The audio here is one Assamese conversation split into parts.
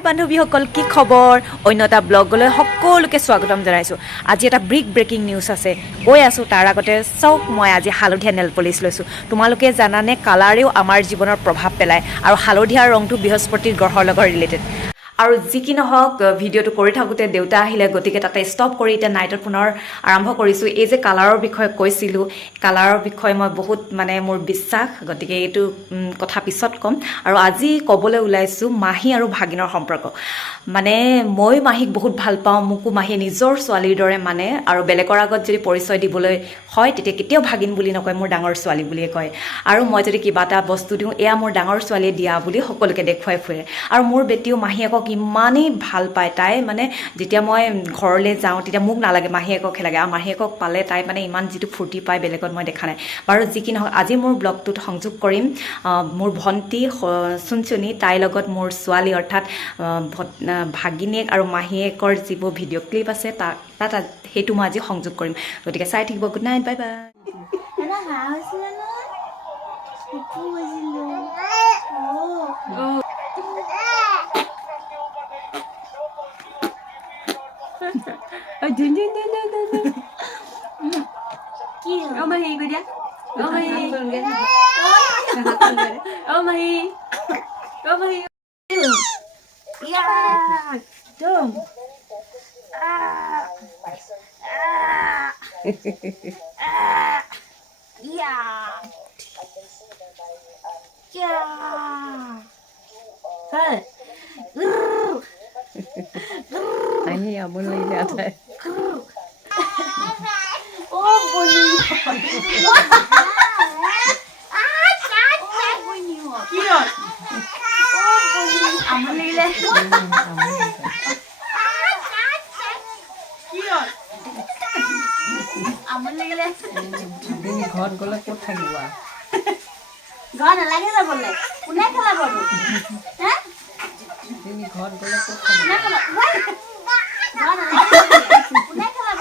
হাই বান্ধৱীসকল কি খবৰ অন্য এটা ব্লগলৈ সকলোকে স্বাগতম জনাইছোঁ আজি এটা ব্ৰেকিং নিউজ আছে কৈ আছোঁ তাৰ আগতে চাওক মই আজি হালধীয়া নেল পলিচ লৈছোঁ তোমালোকে জানানে কালাৰেও আমাৰ জীৱনৰ প্ৰভাৱ পেলায় আৰু হালধীয়া ৰংটো বৃহস্পতিৰ গ্ৰহৰ লগত ৰিলেটেড আৰু যি কি নহওক ভিডিঅ'টো কৰি থাকোঁতে দেউতা আহিলে গতিকে তাতে ষ্টপ কৰি এতিয়া নাইটত পুনৰ আৰম্ভ কৰিছোঁ এই যে কালাৰৰ বিষয়ে কৈছিলোঁ কালাৰৰ বিষয়ে মই বহুত মোৰ বিশ্বাস গতিকে এইটো কথা পিছত ক'ম আৰু আজি ক'বলৈ ওলাইছোঁ মাহী আৰু ভাগিনৰ সম্পৰ্ক মই মাহীক বহুত ভাল পাওঁ মোকো মাহীয়ে নিজৰ ছোৱালীৰ দৰে মানে আৰু বেলেগৰ আগত যদি পৰিচয় দিবলৈ হয় তেতিয়া কেতিয়াও ভাগিন বুলি নকয় মোৰ ডাঙৰ ছোৱালী বুলিয়ে কয় আৰু মই যদি কিবা এটা বস্তু দিওঁ এয়া মোৰ ডাঙৰ ছোৱালীয়ে দিয়া বুলি সকলোকে দেখুৱাই ফুৰে আৰু মোৰ বেটীও মাহীয়েকক ইমানেই ভাল পায় তাই যেতিয়া মই ঘৰলৈ যাওঁ তেতিয়া মোক নালাগে মাহীয়েককহে লাগে আৰু মাহীয়েকক পালে তাই ইমান যিটো ফূৰ্তি পায় বেলেগত মই দেখা নাই বাৰু যি কি নহওক আজি মোৰ ব্লগটোত সংযোগ কৰিম মোৰ ভণ্টি চুনচুনি তাইৰ লগত মোৰ ছোৱালী অৰ্থাৎ ভাগিনীয়েক আৰু মাহীয়েকৰ যিবোৰ ভিডিঅ' ক্লিপ আছে তাত সেইটো মই আজি সংযোগ কৰিম গতিকে চাই থাকিব good night bye bye Oh Mahi gue dia. Oh Mahi. Oh Mahi. Oh Mahi. Ya. Dong. Ya. Ya. Hei. Ini ya boleh lihat Oh bunyi. Kion. Oh bunyi. Amalile. Kion. Amalile. ini ঘৰত গ'লে ক'ত থাকিবা ঘৰ নালাগে যাবলৈ কোনে খেলাব হে তুমি ঘৰত গ'লে ক'ত থাকিবা কোনে খেলাব ঘৰ নালাগে কোনে খেলাব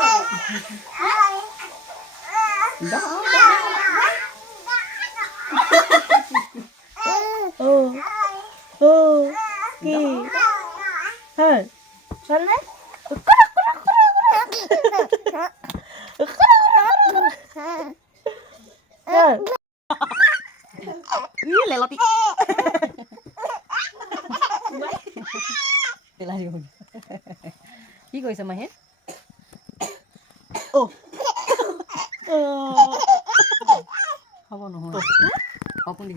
কি হ্যাঁ চলে leloti কি কৈছে মাহে হ'ব নহয় আপুনি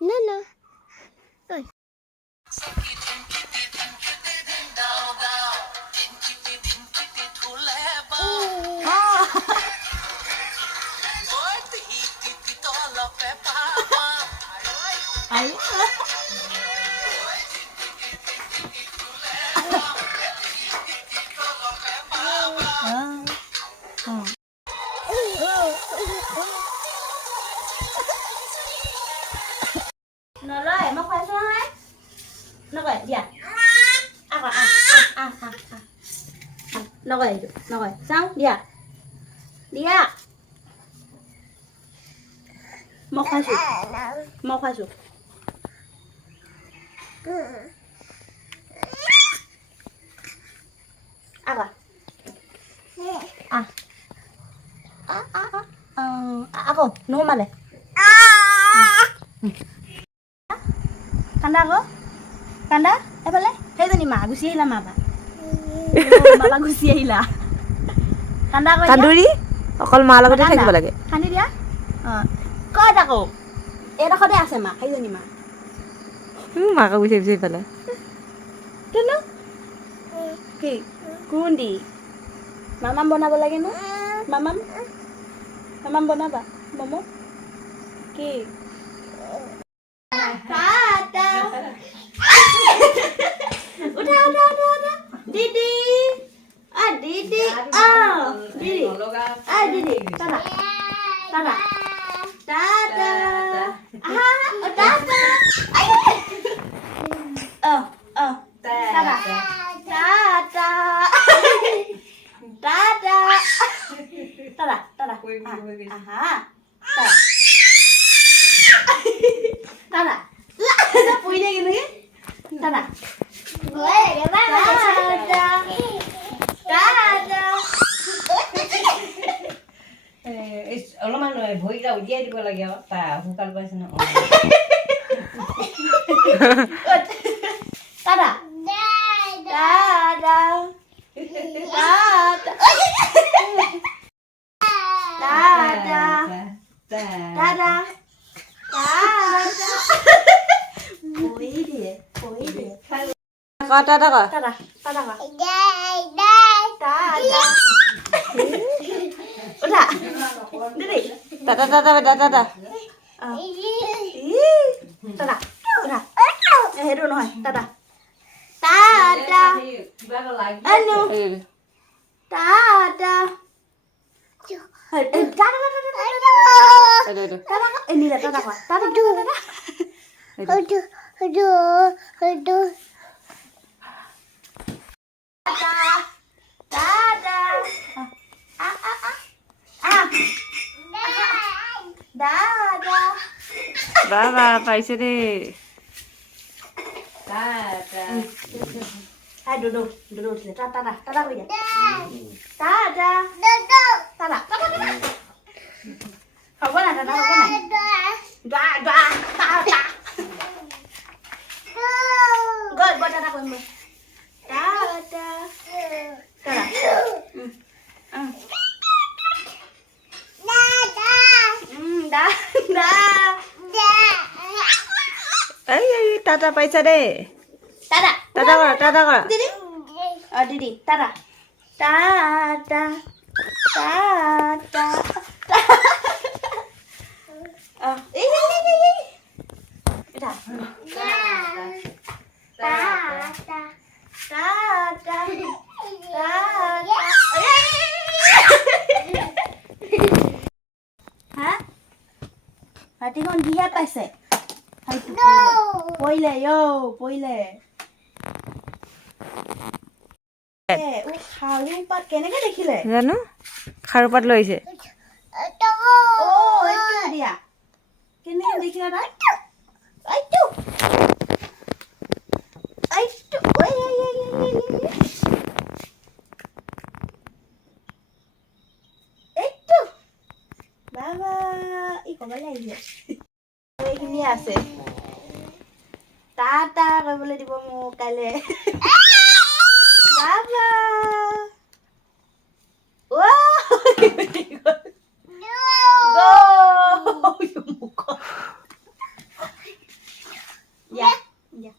Dana. Oi. Nolai, mau khoai sao hai? Nó gọi gì à? Nó gọi sao? Đi à? Đi à? Mau khoai sụp. Mau khoai sụp. Ako, nung mali. Kanda ko? Kanda? Pala? Hey, ni ma, gusto hila mama. Mama gusto hila. Kanda ko. তান্দুৰি অকল মাৰ লগতে থাকিব লাগে Kandi dia? Kau ada ko? Kau ada ase ma, hey ni ma. মাকে বিচাৰি বিচাৰি পেলাই Dulu? Ki, kundi. Mamam bonabo lagi no? Mamam? Mamam bonaba? Momo? Ki. Kata. Udah. Didi. Didi. Didi. Didi. Sana. Tada. Tada. Aha, tada. Ay. Tada. Tada. Tada. Tada, tada. Aha. Tada. Tada. Nó bụi đây kìa. Tada. Tada. Tada. অলপমান ভৰিকেইটা উলিয়াই দিব লাগে আৰু তাৰ শুকাল পাইছে ন Tada. Tada. Tada. Tada. Bụi đi. Kau tada kau. Tada. Tada. Udah. Diri. Tada. Tada. Udah. Hết rồi. Tada. Tada. কিবা এটা লাগি Alo. Tada. Ini lah tada kau. Tada. Tada. Dada. Baba, paise deh. Duduk sini. Tada kau ya. Tada. Tada. Kau mana? Tada kau mana? Tada. Good, buat tada kau ni. Tada. Tada. Tata paisa deh. Tada. Tada kau. Didi. Didi. Tada. Tada. Tada. Ini. Tada. Hả? Hati con dia paise. Hai tu. Poile yo, poile. খাও পাত কেনেকে দেখিলে জানো খাৰু পাত লৈছে ও এইটো দিয়া কেনেকে দেখিলা তাই আইটো ওই এইটো বাবা ই কবালে আহিছে এইখিনি আছে টাটা কৰিবলৈ দিব মোক কাইলে Baba. Wow. Go. Yung mukha. Ya. Yo.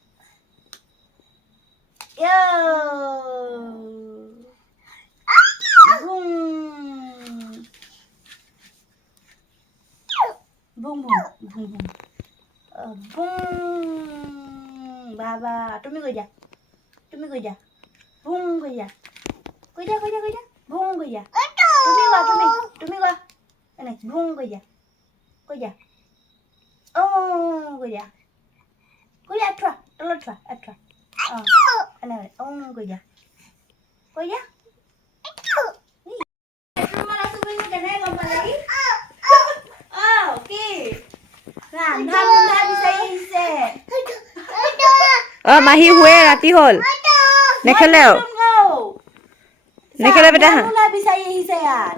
Boom. Boom. Baba, তুমি কই যা Bung kaya. Kaya. Bung kaya. Tumi wa. Ini bung kaya. Oh, kaya. Kaya atra. Ini kaya. Kaya. Rumah langsung ini kena ngomong lagi. Oh, okay. Nah, dah bisa isi. Mahi hue rati hol. Nekhele beটা Bisa isi ya.